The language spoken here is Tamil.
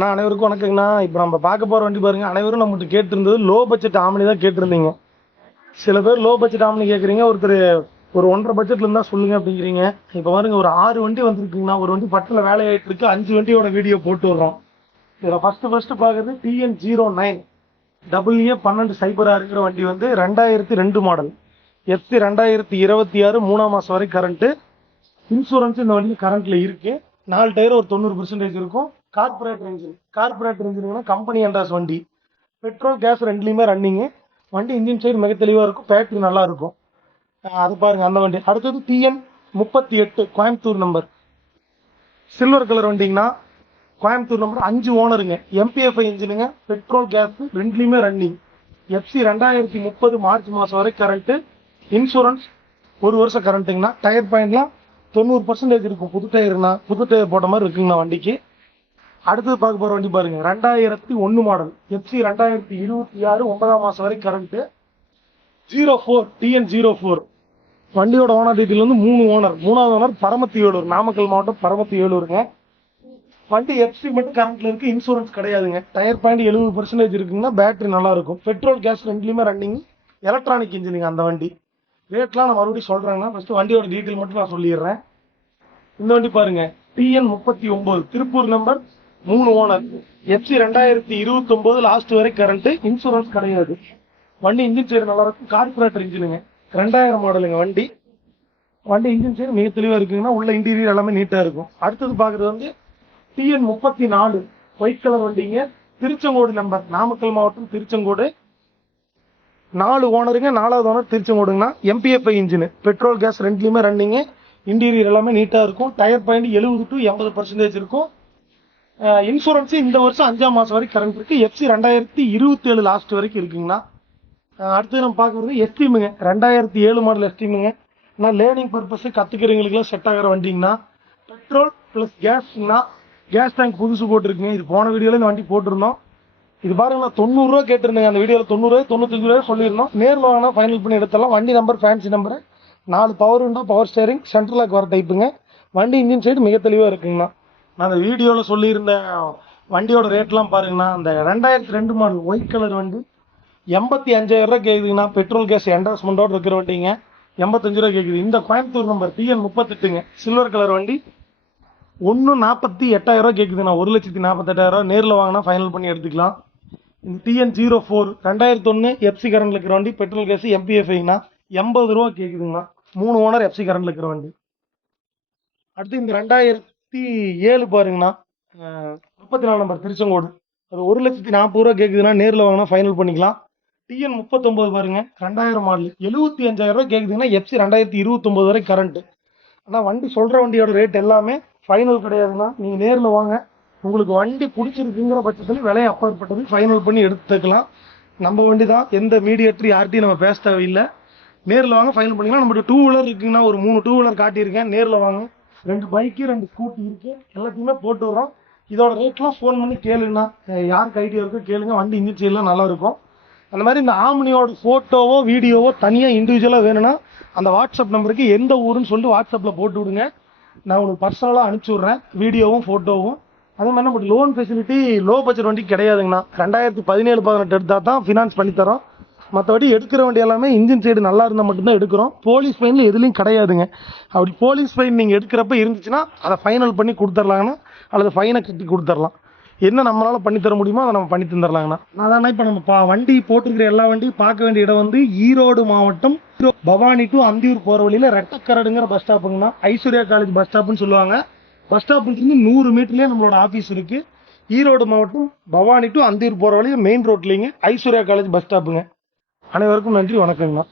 நான் அனைவருக்கும் வணக்கங்கண்ணா. இப்போ நம்ம பார்க்க போகிற வண்டி பாருங்க. அனைவரும் நம்மகிட்ட கேட்டிருந்தது லோ பட்ஜெட் ஆமணி தான் கேட்டிருந்தீங்க. சில பேர் லோ பட்ஜெட் ஆமணி கேட்குறீங்க ஒருத்தர் ஒரு ஒன்றரை பட்ஜெட்ல இருந்தா சொல்லுங்க அப்படிங்கிறீங்க. இப்போ பாருங்க ஒரு ஆறு வண்டி வந்திருக்குங்கண்ணா. ஒரு வண்டி பட்டில் வேலையாயிட்டு இருக்கு. அஞ்சு வண்டியோட வீடியோ போட்டு வர்றோம். இதில் ஃபஸ்ட்டு ஃபஸ்ட்டு பார்க்குறது TN zero nine double A பன்னெண்டு சைபராக இருக்கிற வண்டி வந்து ரெண்டாயிரத்தி ரெண்டு மாடல் எஃப்சி ரெண்டாயிரத்தி இருபத்தி ஆறு மூணாம் மாதம் வரை கரண்ட்டு இன்சூரன்ஸ் இந்த வண்டி கரண்ட்டில் இருக்கு. நாலு டயர் ஒரு தொண்ணூறு பர்சன்டேஜ் இருக்கும். கார்பரேட் இன்ஜின் கார்பரேட் இன்ஜின்னா கம்பெனி அண்டாஸ் வண்டி. பெட்ரோல் கேஸ் ரெண்டுலையுமே ரன்னிங்கு வண்டி இன்ஜின் சைடு மிக தெளிவாக இருக்கும். பேட்டரி நல்லா இருக்கும். அது பாருங்க அந்த வண்டி. அடுத்தது டிஎன் முப்பத்தி எட்டு கோயம்புத்தூர் நம்பர் சில்வர் கலர் வண்டிங்கன்னா கோயம்புத்தூர் நம்பர் அஞ்சு ஓனருங்க எம்பிஎஃப்ஐ இன்ஜினுங்க பெட்ரோல் கேஸ் ரெண்டுலையுமே ரன்னிங் எஃப்சி ரெண்டாயிரத்தி முப்பது மார்ச் மாதம் வரை கரண்ட்டு இன்சூரன்ஸ் ஒரு வருஷம் கரண்ட்டுங்கண்ணா டயர் பாயிண்ட்லாம் தொண்ணூறு பர்சன்டேஜ் இருக்கும். புது டயர்னா புது டயர் போட்ட மாதிரி இருக்குங்கண்ணா வண்டிக்கு. அடுத்தது பார்க்க போகிற வண்டி பாருங்க. ரெண்டாயிரத்தி ஒன்று மாடல் எஃப்சி ரெண்டாயிரத்தி இருபத்தி ஆறு ஒன்பதாம் மாதம் வரை current zero four TN zero four. வண்டியோட ஓனர் டீட்டெயில் வந்து மூணு ஓனர் மூணாவது ஓனர் பரமத்தி ஏழூர் நாமக்கல் மாவட்டம் பரமத்தி ஏழூருங்க வண்டி எஃப்சி மட்டும் கரண்ட்ல இருக்கு இன்சூரன்ஸ் கிடையாதுங்க. டயர் பாயிண்ட் எழுபது பர்சன்டேஜ் இருக்குங்கன்னா பேட்டரி நல்லா இருக்கும் பெட்ரோல் கேஸ் ரெண்டுலையுமே ரன்னிங் எலக்ட்ரானிக் இன்ஜினிங் அந்த வண்டி. ரேட்லாம் நான் மறுபடியும் சொல்றேங்கன்னா ஃபர்ஸ்ட் வண்டியோட டீட்டெயில் மட்டும் நான் சொல்லிடுறேன். இந்த வண்டி பாருங்க. டிஎன் முப்பத்தி ஒன்பது திருப்பூர் நம்பர் மூணு ஓனர். எஃப்சி ரெண்டாயிரத்தி இருபத்தி ஒன்பது லாஸ்ட் வரை கரண்ட் இன்சூரன்ஸ் கிடையாது. வண்டி இன்ஜின் சேர் நல்லா இருக்கும். கார்பரேட்டர் இன்ஜினுங்க ரெண்டாயிரம் மாடலுங்க வண்டி. வண்டி இன்ஜின் சேர் மிக தெளிவா இருக்குங்கன்னா உள்ள இன்டீரியர் எல்லாமே நீட்டா இருக்கும். அடுத்தது பாக்குறது வந்து டிஎன் முப்பத்தி நாலு. ஒயிட் கலர் வண்டிங்க. திருச்செங்கோடு நம்பர் நாமக்கல் மாவட்டம் திருச்செங்கோடு. நாலு ஓனருங்க. நாலாவது ஓனர் திருச்செங்கோடுங்கண்ணா. எம்பிஎஃப்ஐ இன்ஜின் பெட்ரோல் கேஸ் ரெண்டுலையுமே ரன்னிங்கு இன்டீரியர் எல்லாமே நீட்டாக இருக்கும். டயர் பாயிண்ட் எழுபது டு எண்பது பர்சன்டேஜ் இருக்கும். இன்சூரன்ஸ் இந்த வருஷம் அஞ்சாம் மாதம் வரைக்கும் கரண்ட் இருக்கு. எஃப்சி ரெண்டாயிரத்தி இருபத்தி ஏழு லாஸ்ட் வரைக்கும் இருக்குங்கண்ணா. அடுத்து நம்ம பார்க்குறது எஸ்டிமுங்க ரெண்டாயிரத்தி ஏழு மாடல் எஸ்டிமுங்க நான் லேர்னிங் பர்பஸ் கற்றுக்கிறவங்களுக்குலாம் செட் ஆகிற வண்டிங்கண்ணா. பெட்ரோல் ப்ளஸ் கேஸ்னா கேஸ் டேங்க் புதுசு போட்டிருக்குங்க. இது போன வீடியோவில் இந்த வண்டி போட்டிருந்தோம். இது பாருங்களா தொண்ணூறுரூவா கேட்டிருந்தேங்க அந்த வீடியோவில் தொண்ணூறுவா தொண்ணூத்தஞ்சு ரூபாய் சொல்லியிருந்தோம். நேரில் வாங்கினா ஃபைனல் பண்ணி எடுத்துடலாம். வண்டி நம்பர் ஃபேன்சி நம்பர் நாலு பவர் விண்டோ பவர் ஸ்டேரிங் சென்ட்ரலாக வர டைப்புங்க வண்டி இன்ஜின் சைடு மிக தெளிவாக இருக்குங்கண்ணா. நான் அந்த வீடியோவில் சொல்லியிருந்த வண்டியோட ரேட்லாம் பாருங்கண்ணா. அந்த ரெண்டாயிரத்தி ரெண்டு மாடல் ஒயிட் கலர் வண்டி எண்பத்தி அஞ்சாயிரம் ரூபாய் பெட்ரோல் கேஸ் என்டாஸ்மெண்ட்டோடு இருக்கிற வண்டிங்க. எண்பத்தஞ்சு ரூபா கேட்குது இந்த கோயம்புத்தூர் நம்பர் டிஎன் முப்பத்தெட்டுங்க. சில்வர் கலர் வண்டி. ஒன்று நாற்பத்தி எட்டாயிரரூவா கேட்குதுண்ணா கேக்குதுண்ணா ஒரு லட்சத்தி நாற்பத்தெட்டாயிரரூவா நேரில் வாங்கினா ஃபைனல் பண்ணி எடுத்துக்கலாம். இந்த டிஎன் ஜீரோ ஃபோர் ரெண்டாயிரத்தி ஒன்று எஃப்சி கரண்ட்ல இருக்கிற வண்டி. பெட்ரோல் கேஸ் எம்பிஎஃப்ஐனா எண்பது ரூபா கேட்குதுங்கண்ணா மூணு ஓனர் எஃப்சி கரண்ட்ல இருக்கிற வண்டி. அடுத்து இந்த ரெண்டாயிரத்தி ஏழு பாருங்கண்ணா. முப்பத்தி நாலு நம்பர் திருச்செங்கோடு. அது ஒரு லட்சத்தி நாற்பது ரூபா கேட்குதுன்னா நேரில் வாங்கினா ஃபைனல் பண்ணிக்கலாம். டிஎன் முப்பத்தொம்போது பாருங்க ரெண்டாயிரம் மாடல் எழுபத்தி அஞ்சாயிரம் ரூபா கேட்குதுன்னா எஃப்சி ரெண்டாயிரத்தி இருபத்தொம்போது வரை கரண்ட் ஆனால் வண்டி சொல்கிற வண்டியோட ரேட் எல்லாமே ஃபைனல் கிடையாதுண்ணா. நீங்கள் நேரில் வாங்க. உங்களுக்கு வண்டி பிடிச்சிருக்குங்கிற பட்சத்தில் விலையை அப்பாற்பட்டது ஃபைனல் பண்ணி எடுத்துக்கலாம். நம்ம வண்டி தான் எந்த மீடியேட்டர் யார்ட்டையும் நம்ம பேச தேவையில்லை. நேரில் வாங்க ஃபைனல் பண்ணிக்கலாம். நம்மகிட்ட டூ வீலர் இருக்குங்கன்னா ஒரு மூணு டூ வீலர் காட்டியிருக்கேன். நேரில் வாங்க. ரெண்டு பைக்கு ரெண்டு ஸ்கூட்டி இருக்கு. எல்லாத்தையுமே போட்டு வரோம் இதோட ரேட்லாம் ஃபோன் பண்ணி கேளுங்கண்ணா யாருக்கு ஐடியா இருக்கோ கேளுங்க. வண்டி இன்ஜின் நல்லா இருக்கும். அந்த மாதிரி இந்த ஆம்னியோட ஃபோட்டோவோ வீடியோவோ தனியாக இண்டிவிஜுவலாக வேணும்னா அந்த வாட்ஸ்அப் நம்பருக்கு எந்த ஊருன்னு சொல்லிட்டு வாட்ஸ்அப்பில் போட்டு விடுங்க. நான் உங்களுக்கு பர்சனலாக அனுப்பிச்சி விட்றேன். வீடியோவும் ஃபோட்டோவும் அதே மாதிரி நம்ம லோன் ஃபெசிலிட்டி லோ பட்ஜெட் வண்டி கிடையாதுங்கண்ணா. ரெண்டாயிரத்தி பதினேழு பதினெட்டு எடுத்தால் தான் ஃபினான்ஸ் பண்ணி தரோம் மற்றபடி எடுக்கிற வண்டி எல்லாமே இன்ஜின் சைடு நல்லா இருந்தால் மட்டும்தான் எடுக்கிறோம். போலீஸ் ஃபைனில் எதுலேயும் கிடையாதுங்க. அப்படி போலீஸ் ஃபைன் நீங்கள் எடுக்கிறப்ப இருந்துச்சுன்னா அதை ஃபைனல் பண்ணி கொடுத்துர்லாங்கண்ணா அல்லது ஃபைனை கட்டி கொடுத்துர்லாம். என்ன நம்மளால் பண்ணித்தர தர முடியுமோ அதை நம்ம பண்ணி தந்துடலாங்கண்ணா நான் தானே இப்போ நம்ம பா- வண்டி போட்டிருக்கிற எல்லா வண்டியும் பார்க்க வேண்டிய இடம் வந்து ஈரோடு மாவட்டம் பவானி டு அந்தியூர் போகிற வழியில் ரெட்டக்கரடுங்கிற பஸ் ஸ்டாப்புங்கண்ணா ஐஸ்வர்யா காலேஜ் பஸ் ஸ்டாப்னு சொல்லுவாங்க. பஸ் ஸ்டாப்லேருந்து நூறு மீட்டர்லேயே நம்மளோட ஆஃபீஸ் இருக்குது ஈரோடு மாவட்டம் பவானி டு அந்தியூர் போகிற வழியில் மெயின் ரோட்லேங்க ஐஸ்வர்யா காலேஜ் பஸ் ஸ்டாப்புங்க அனைவருக்கும் நன்றி வணக்கங்கண்ணா